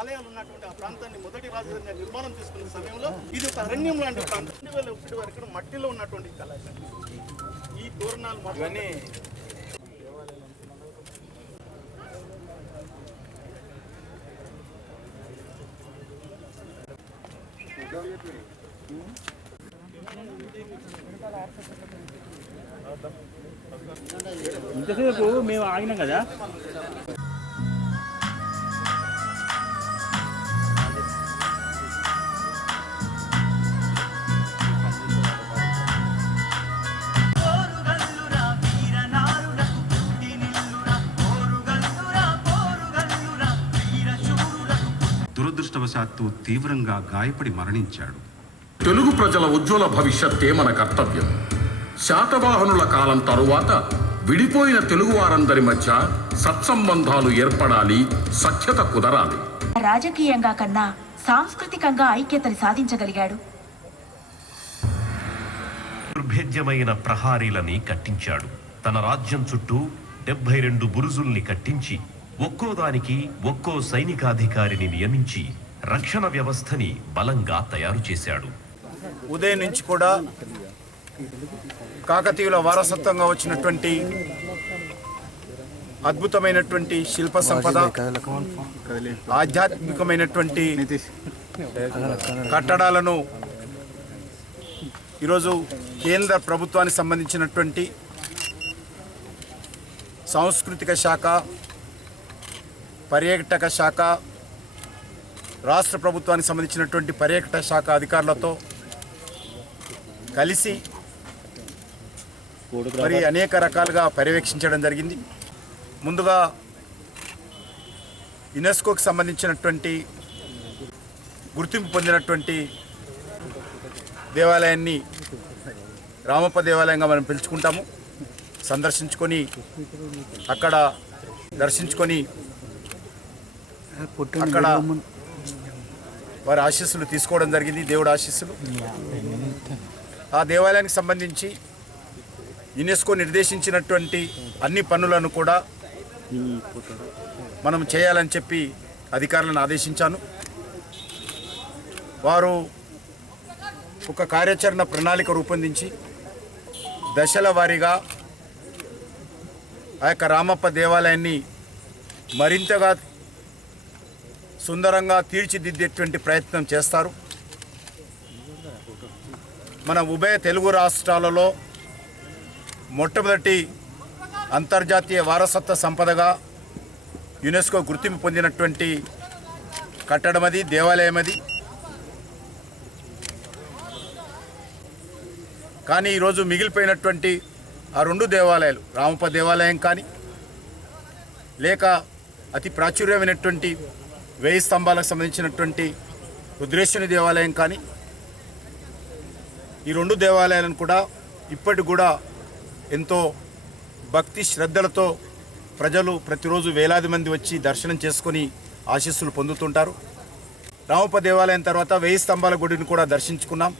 ఆలయాలు ఉన్నటువంటి ఆ ప్రాంతాన్ని మొదటి రాజధానిగా నిర్మాణం చేసుకున్న సమయంలో ఇది ఒక అరణ్యం లాంటి ప్రాంతం. 2001 వరకు మట్టిలో ఉన్నటువంటి కళాశాల ఈ తోరణాలు ఇవన్నీ ఇంతసేపు మేము ఆగినాం కదా. దురదృష్టవశాత్తు తీవ్రంగా గాయపడి మరణించాడు. తెలుగు ప్రజల ఉజ్వల భవిష్యత్తే మన కర్తవ్యం. శాతవాహనుల కాలం తరువాత విడిపోయిన తెలుగు వారందరి మధ్య సత్సంబంధాలు ఏర్పడాలి, సఖ్యత కుదరాలి. రాజకీయంగా కన్నా సాంస్కృతికంగా ఐక్యతని సాధించగలిగాడు. దుర్భేద్యమైన ప్రహారీలని కట్టించాడు. తన రాజ్యం చుట్టూ 72 బురుజుల్ని కట్టించి ఒక్కో దానికి ఒక్కో సైనికాధికారిని నియమించి రక్షణ వ్యవస్థని బలంగా తయారు చేశాడు. ఉదయం నుంచి కూడా కాకతీయుల వారసత్వంగా వచ్చినటువంటి అద్భుతమైనటువంటి శిల్ప సంపద, ఆధ్యాత్మికమైనటువంటి కట్టడాలను ఈరోజు కేంద్ర ప్రభుత్వానికి సంబంధించినటువంటి సాంస్కృతిక శాఖ, పర్యాటక శాఖ, రాష్ట్ర ప్రభుత్వానికి సంబంధించినటువంటి పర్యాటక శాఖ అధికారులతో కలిసి మరి అనేక రకాలుగా పర్యవేక్షించడం జరిగింది. ముందుగా యునెస్కోకి సంబంధించినటువంటి గుర్తింపు పొందినటువంటి దేవాలయాన్ని రామప్ప దేవాలయంగా మనం పిలుచుకుంటాము. సందర్శించుకొని అక్కడ దర్శించుకొని అక్కడ వారి ఆశీస్సులు తీసుకోవడం జరిగింది, దేవుడి ఆశీస్సులు. ఆ దేవాలయానికి సంబంధించి యునెస్కో నిర్దేశించినటువంటి అన్ని పనులను కూడా మనం చేయాలని చెప్పి అధికారులను ఆదేశించాను. వారు ఒక కార్యాచరణ ప్రణాళిక రూపొందించి దశల వారీగా ఆ యొక్క రామప్ప దేవాలయాన్ని మరింతగా సుందరంగా తీర్చిదిద్దేటువంటి ప్రయత్నం చేస్తారు. మన ఉభయ తెలుగు రాష్ట్రాలలో మొట్టమొదటి అంతర్జాతీయ వారసత్వ సంపదగా యునెస్కో గుర్తింపు పొందినటువంటి కట్టడం అది, దేవాలయం అది. కానీ ఈరోజు మిగిలిపోయినటువంటి ఆ 2 దేవాలయాలు, రామప్ప దేవాలయం కానీ లేక అతి ప్రాచుర్యమైనటువంటి 1000 స్తంభాలకు సంబంధించినటువంటి రుద్రేశ్వరి దేవాలయం కానీ, ఈ 2 దేవాలయాలను కూడా ఇప్పటికి కూడా ఎంతో భక్తి శ్రద్ధలతో ప్రజలు ప్రతిరోజు వేలాది మంది వచ్చి దర్శనం చేసుకొని ఆశీస్సులు పొందుతుంటారు. రామప్ప దేవాలయం తర్వాత 1000 స్తంభాల గుడిని కూడా దర్శించుకున్నాం.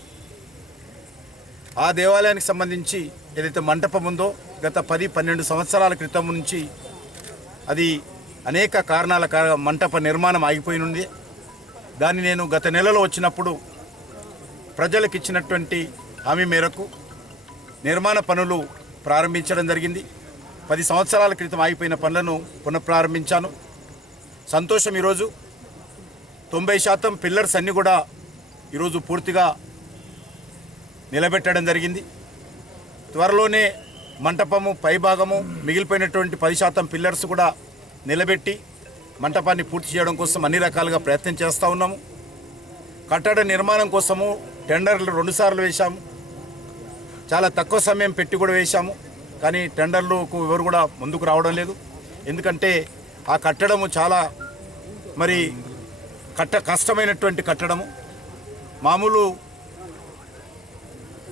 ఆ దేవాలయానికి సంబంధించి ఏదైతే మంటపం ఉందో గత 10-12 సంవత్సరాల క్రితం నుంచి అది అనేక కారణాల మంటప నిర్మాణం ఆగిపోయినుంది. దాన్ని నేను గత నెలలో వచ్చినప్పుడు ప్రజలకు ఇచ్చినటువంటి హామీ మేరకు నిర్మాణ పనులు ప్రారంభించడం జరిగింది. 10 సంవత్సరాల క్రితం ఆగిపోయిన పనులను పునఃప్రారంభించాను. సంతోషం. ఈరోజు 90% పిల్లర్స్ అన్నీ కూడా ఈరోజు పూర్తిగా నిలబెట్టడం జరిగింది. త్వరలోనే మంటపము పైభాగము మిగిలిపోయినటువంటి 10% పిల్లర్స్ కూడా నిలబెట్టి మంటపాన్ని పూర్తి చేయడం కోసం అన్ని రకాలుగా ప్రయత్నం చేస్తూ ఉన్నాము. కట్టడ నిర్మాణం కోసము టెండర్లు 2 సార్లు వేశాము. చాలా తక్కువ సమయం పెట్టి కూడా వేశాము. కానీ టెండర్లకు ఎవరు కూడా ముందుకు రావడం లేదు. ఎందుకంటే ఆ కట్టడము చాలా మరి కష్టమైనటువంటి కట్టడము. మామూలు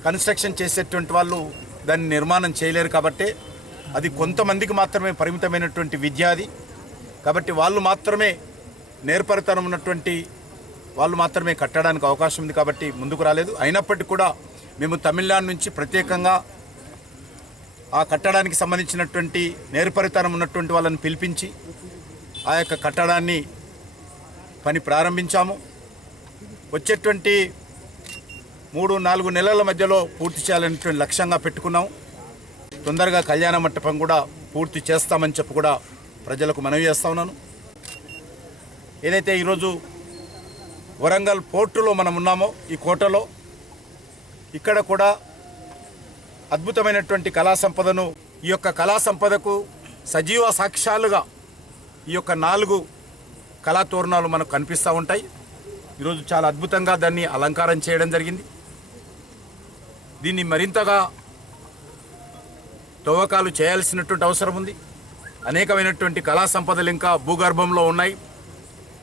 కన్స్ట్రక్షన్ చేసేటువంటి వాళ్ళు దాన్ని నిర్మాణం చేయలేరు. కాబట్టి అది కొంతమందికి మాత్రమే పరిమితమైనటువంటి విద్య అది. కాబట్టి వాళ్ళు మాత్రమే నేర్పరితనం ఉన్నటువంటి వాళ్ళు మాత్రమే కట్టడానికి అవకాశం ఉంది కాబట్టి ముందుకు రాలేదు. అయినప్పటికీ కూడా మేము తమిళనాడు నుంచి ప్రత్యేకంగా ఆ కట్టడానికి సంబంధించినటువంటి నేర్పరితనం ఉన్నటువంటి వాళ్ళని పిలిపించి ఆ యొక్క కట్టడాన్ని పని ప్రారంభించాము. వచ్చేటువంటి 3-4 నెలల మధ్యలో పూర్తి చేయాలనేటువంటి లక్ష్యంగా పెట్టుకున్నాము. తొందరగా కళ్యాణ మంటపం కూడా పూర్తి చేస్తామని చెప్పి కూడా ప్రజలకు మనవి చేస్తా ఉన్నాను. ఏదైతే ఈరోజు వరంగల్ పోర్టులో మనం ఉన్నామో ఈ కోటలో ఇక్కడ కూడా అద్భుతమైనటువంటి కళా సంపదను, ఈ యొక్క కళా సంపదకు సజీవ సాక్ష్యాలుగా ఈ యొక్క 4 కళా తోరణాలు మనకు కనిపిస్తూ ఉంటాయి. ఈరోజు చాలా అద్భుతంగా దాన్ని అలంకారం చేయడం జరిగింది. దీన్ని మరింతగా తవ్వకాలు చేయాల్సినటువంటి అవసరం ఉంది. అనేకమైనటువంటి కళా సంపదలు ఇంకా భూగర్భంలో ఉన్నాయి.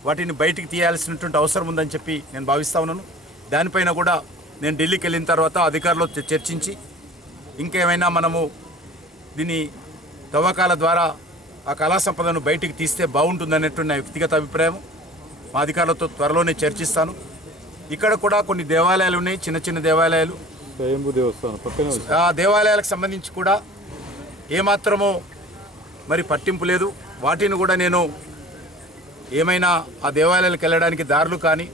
వాటిని బయటికి తీయాల్సినటువంటి అవసరం ఉందని చెప్పి నేను భావిస్తా ఉన్నాను. దానిపైన కూడా నేను ఢిల్లీకి వెళ్ళిన తర్వాత అధికారులతో చర్చించి ఇంకేమైనా మనము దీన్ని తవ్వకాల ద్వారా ఆ కళా సంపదను బయటికి తీస్తే బాగుంటుందనేటువంటి నా వ్యక్తిగత అభిప్రాయం. మా అధికారులతో త్వరలోనే చర్చిస్తాను. ఇక్కడ కూడా కొన్ని దేవాలయాలు ఉన్నాయి, చిన్న చిన్న దేవాలయాలు. ఆ దేవాలయాలకు సంబంధించి కూడా ఏమాత్రమో మరి పట్టింపు లేదు. వాటిని కూడా నేను ఏమైనా ఆ దేవాలయాలకు వెళ్ళడానికి దారులు కానీ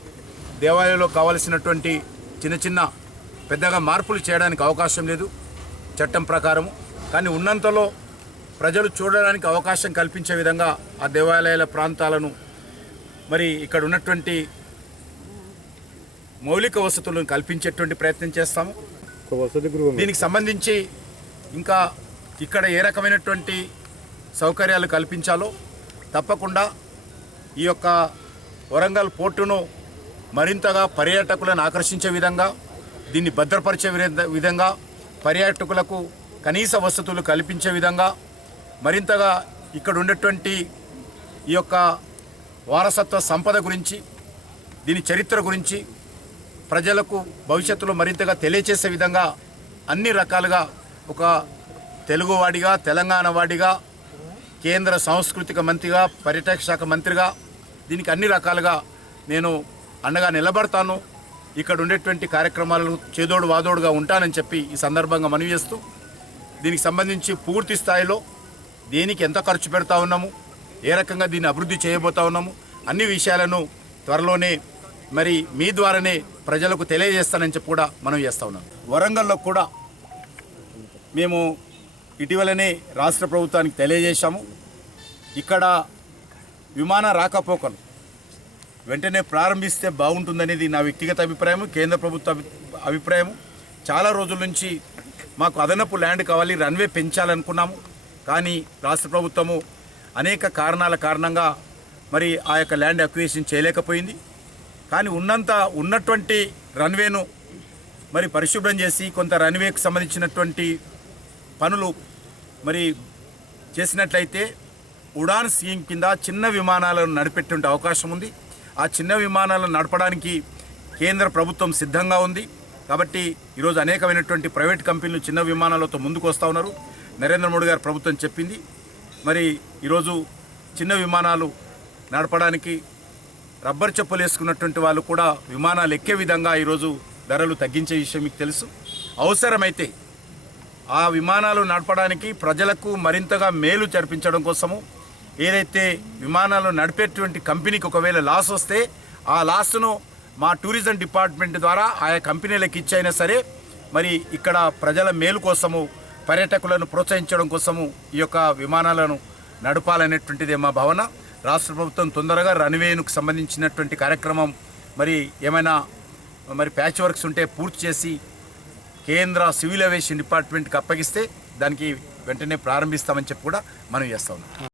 దేవాలయంలో కావలసినటువంటి చిన్న చిన్న పెద్దగా మార్పులు చేయడానికి అవకాశం లేదు చట్టం ప్రకారము. కానీ ఉన్నంతలో ప్రజలు చూడడానికి అవకాశం కల్పించే విధంగా ఆ దేవాలయాల ప్రాంతాలను మరి ఇక్కడ ఉన్నటువంటి మౌలిక వసతులను కల్పించేటువంటి ప్రయత్నం చేస్తాము. దీనికి సంబంధించి ఇంకా ఇక్కడ ఏ రకమైనటువంటి సౌకర్యాలు కల్పించాలో తప్పకుండా ఈ యొక్క వరంగల్ పోర్టును మరింతగా పర్యాటకులను ఆకర్షించే విధంగా, దీన్ని భద్రపరిచే విధంగా, పర్యాటకులకు కనీస వసతులు కల్పించే విధంగా మరింతగా ఇక్కడ ఉన్నటువంటి ఈ యొక్క వారసత్వ సంపద గురించి, దీని చరిత్ర గురించి ప్రజలకు భవిష్యత్తులో మరింతగా తెలియచేసే విధంగా అన్ని రకాలుగా ఒక తెలుగువాడిగా, తెలంగాణ వాడిగా, కేంద్ర సాంస్కృతిక మంత్రిగా, పర్యాటక శాఖ మంత్రిగా దీనికి అన్ని రకాలుగా నేను అండగా నిలబడతాను. ఇక్కడ ఉండేటువంటి కార్యక్రమాలను చేదోడు వాదోడుగా ఉంటానని చెప్పి ఈ సందర్భంగా మనవి చేస్తూ, దీనికి సంబంధించి పూర్తి స్థాయిలో దేనికి ఎంత ఖర్చు పెడతా ఉన్నాము, ఏ రకంగా దీన్ని అభివృద్ధి చేయబోతా ఉన్నాము, అన్ని విషయాలను త్వరలోనే మరి మీ ద్వారానే ప్రజలకు తెలియజేస్తానని చెప్పి కూడా మనం చేస్తూ ఉన్నాం. వరంగల్లో కూడా మేము ఇటీవలనే రాష్ట్ర ప్రభుత్వానికి తెలియజేశాము. ఇక్కడ విమాన రాకపోకలు వెంటనే ప్రారంభిస్తే బాగుంటుందనేది నా వ్యక్తిగత అభిప్రాయం, కేంద్ర ప్రభుత్వ అభిప్రాయం. చాలా రోజుల నుంచి మాకు అదనపు ల్యాండ్ కావాలి, రన్వే పెంచాలనుకున్నాము. కానీ రాష్ట్ర ప్రభుత్వము అనేక కారణాల కారణంగా మరి ఆ యొక్క ల్యాండ్ అక్విజిషన్ చేయలేకపోయింది. కానీ ఉన్నటువంటి రన్వేను మరి పరిశుభ్రం చేసి కొంత రన్వేకు సంబంధించినటువంటి పనులు మరి చేసినట్లయితే ఉడాన్ స్కీమ్ కింద చిన్న విమానాలను నడిపేటువంటి అవకాశం ఉంది. ఆ చిన్న విమానాలను నడపడానికి కేంద్ర ప్రభుత్వం సిద్ధంగా ఉంది. కాబట్టి ఈరోజు అనేకమైనటువంటి ప్రైవేట్ కంపెనీలు చిన్న విమానాలతో ముందుకు వస్తూ ఉన్నారు. నరేంద్ర మోడీ గారు ప్రభుత్వం చెప్పింది. మరి ఈరోజు చిన్న విమానాలు నడపడానికి రబ్బర్ చెప్పులు వేసుకున్నటువంటి వాళ్ళు కూడా విమానాలు ఎక్కే విధంగా ఈరోజు ధరలు తగ్గించే విషయం మీకు తెలుసు. అవసరమైతే ఆ విమానాలు నడపడానికి ప్రజలకు మరింతగా మేలు జరిపించడం కోసము ఏదైతే విమానాలు నడిపేటువంటి కంపెనీకి ఒకవేళ లాస్ వస్తే ఆ లాస్ను మా టూరిజం డిపార్ట్మెంట్ ద్వారా ఆయా కంపెనీలకు ఇచ్చైనా సరే మరి ఇక్కడ ప్రజల మేలు కోసము, పర్యాటకులను ప్రోత్సహించడం కోసము ఈ యొక్క విమానాలను నడపాలనేటువంటిదే మా భావన. రాష్ట్ర ప్రభుత్వం తొందరగా రన్వేకు సంబంధించినటువంటి కార్యక్రమం మరి ఏమైనా మరి ప్యాచ్ వర్క్స్ ఉంటే పూర్తి చేసి కేంద్ర సివిల్ ఏవియేషన్ డిపార్ట్మెంట్కి అప్పగిస్తే దానికి వెంటనే ప్రారంభిస్తామని చెప్పి కూడా మనం చేస్తా ఉన్నాం.